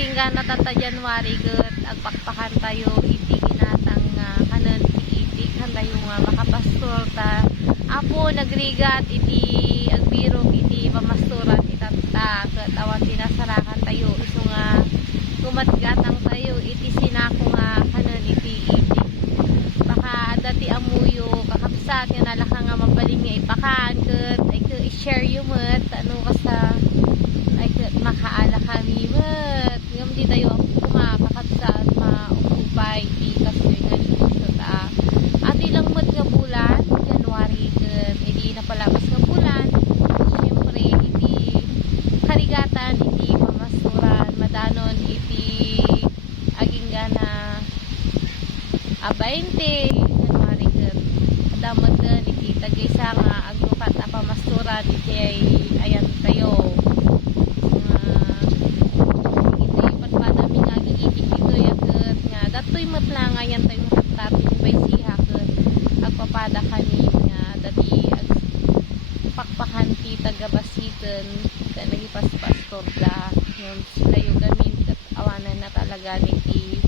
aging gana tata January ket agpakpakan tayo iti ginatang kanen iti tayo nga makapastor ta apo nagrigat iti agbiro iti pamasturan itata ket awan tinasarakan tayo isu nga kumatgatang tayo iti sinako nga kanen iti baka dati amuyo kakapsat nga nalaka nga mabaling nga ipakan ket ay ke i-share yu met ano kasa ay ket makaala kami met ngam di tayo kumakakapsat maupay di kasoy nga dito ta ati lang met nga bulan January ket edi napalabas nga bulan syempre iti karigatan iti pamasturan madanon iti aging gana 20 January ket damot den iti tagisa nga aglukat a pamasturan iti ayan tayo iti patpadami nga giitik dito ket nga datoy metlang ayan tayo taping bay siha ket agpapada kani nga dati pakpakan ti tagabasiten ket nagipastor da ngem sila yu gamin ket awanan na talaga niti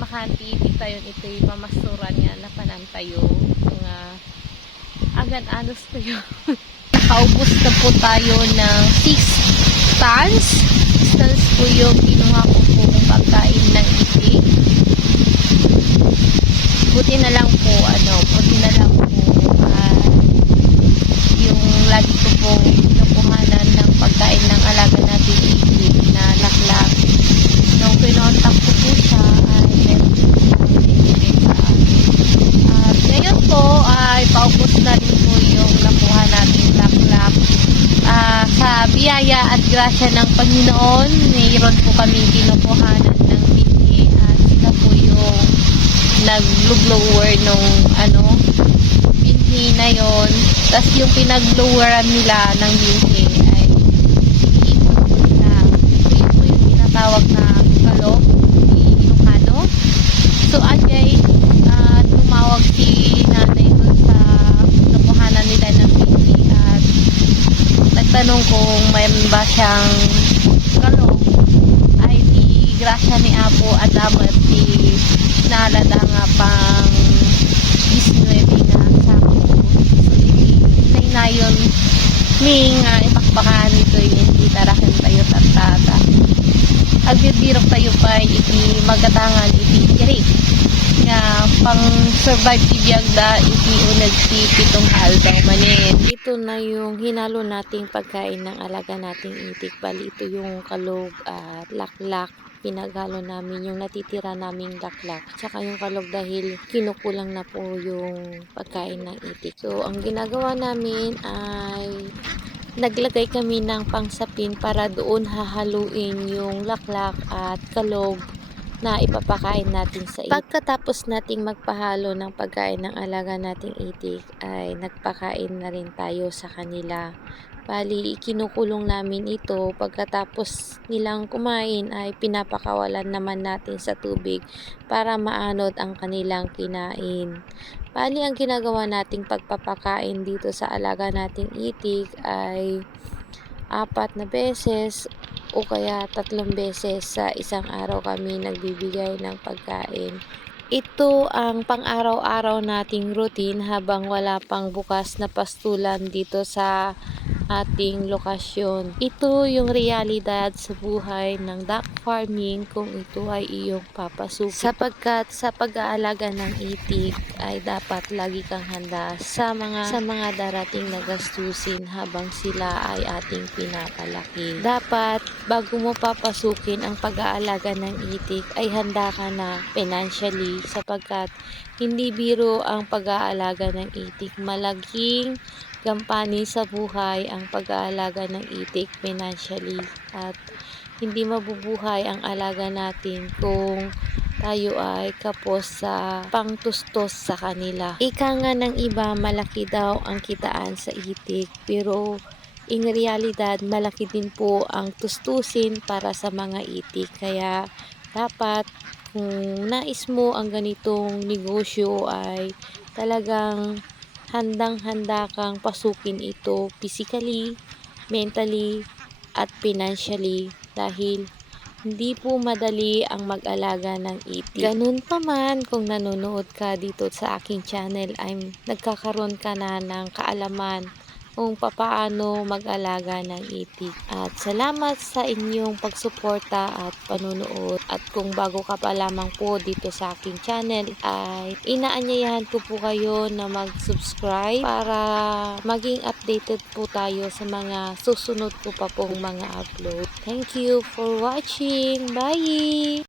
makanti iti tayo iti pamasturan nga napanan tayo nga agan anos tayo nakaubos na po tayo ng 6 tons po yung kinuha ko pong pagkain ng itik buti na lang po yung lagi ko pong kinukuhanan ng pagkain ng alaga natin itik na laklak nung pinontak ko po siya ay meron sa akin at ngayon po ay paubos na rin po yung nakuha natin laklak sa biyaya at grasya ng Panginoon mayroon po kami kinukuhanan ng binhi at sila po yung nag-blower nung binhi na yon tas yung pinag-bloweran nila ng binhi ay iikot nila yun po yung tinatawag na kalog Ilocano so ajay tumawag si nanay doon sa nakuhanan nila ng binhi at nagtanong kung mayroon ba siyang kalog ay di grasya ni Apo Adam at di nalada nga pang 19 na sako so inayon ming ipakpakan ito hindi tarakin tayo tatata agbibirok tayo pa iti magatangan iti irik nga pang survive ti biyagda iti uneg ti pitong aldaw manin ito na yung hinalo nating pagkain ng alaga nating itik bali ito yung kalog at laklak pinagalo namin yung natitira naming laklak tsaka yung kalog dahil kinukulang na po yung pagkain ng itik so ang ginagawa namin ay naglagay kami ng pangsapin para doon hahaluin yung laklak at kalog na ipapakain natin sa itik. Pagkatapos nating magpahalo ng pagkain ng alaga nating itik ay nagpakain na rin tayo sa kanila. Bali, kinukulong namin ito pagkatapos nilang kumain ay pinapakawalan naman natin sa tubig para maanod ang kanilang kinain. Bali, ang ginagawa nating pagpapakain dito sa alaga nating itik ay 4 na beses o kaya 3 beses sa isang araw kami nagbibigay ng pagkain. Ito ang pang-araw-araw nating routine habang wala pang bukas na pastulan dito sa ating lokasyon. Ito yung realidad sa buhay ng duck farming kung ito ay iyong papasukin. Sapagkat sa pag-aalaga ng itik ay dapat lagi kang handa sa mga darating na gastusin habang sila ay ating pinapalaki. Dapat bago mo papasukin ang pag-aalaga ng itik ay handa ka na financially sapagkat hindi biro ang pag-aalaga ng itik. Malaking gampanin sa buhay ang pag-aalaga ng itik financially at hindi mabubuhay ang alaga natin kung tayo ay kapos sa pangtustos sa kanila. Ika nga ng iba malaki daw ang kitaan sa itik pero in realidad malaki din po ang tustusin para sa mga itik kaya dapat kung nais mo ang ganitong negosyo ay talagang handang-handa kang pasukin ito physically, mentally, at financially dahil Hindi po madali ang mag-alaga ng itik. Ganun pa man, kung nanonood ka dito sa aking channel ay nagkakaroon ka na ng kaalaman kung papaano mag-alaga ng itik. At salamat sa inyong pagsuporta at panunood. At kung bago ka pa lamang po dito sa aking channel ay inaanyayahan ko po kayo na mag-subscribe para maging updated po tayo sa mga susunod ko pa pong mga upload. Thank you for watching. Bye!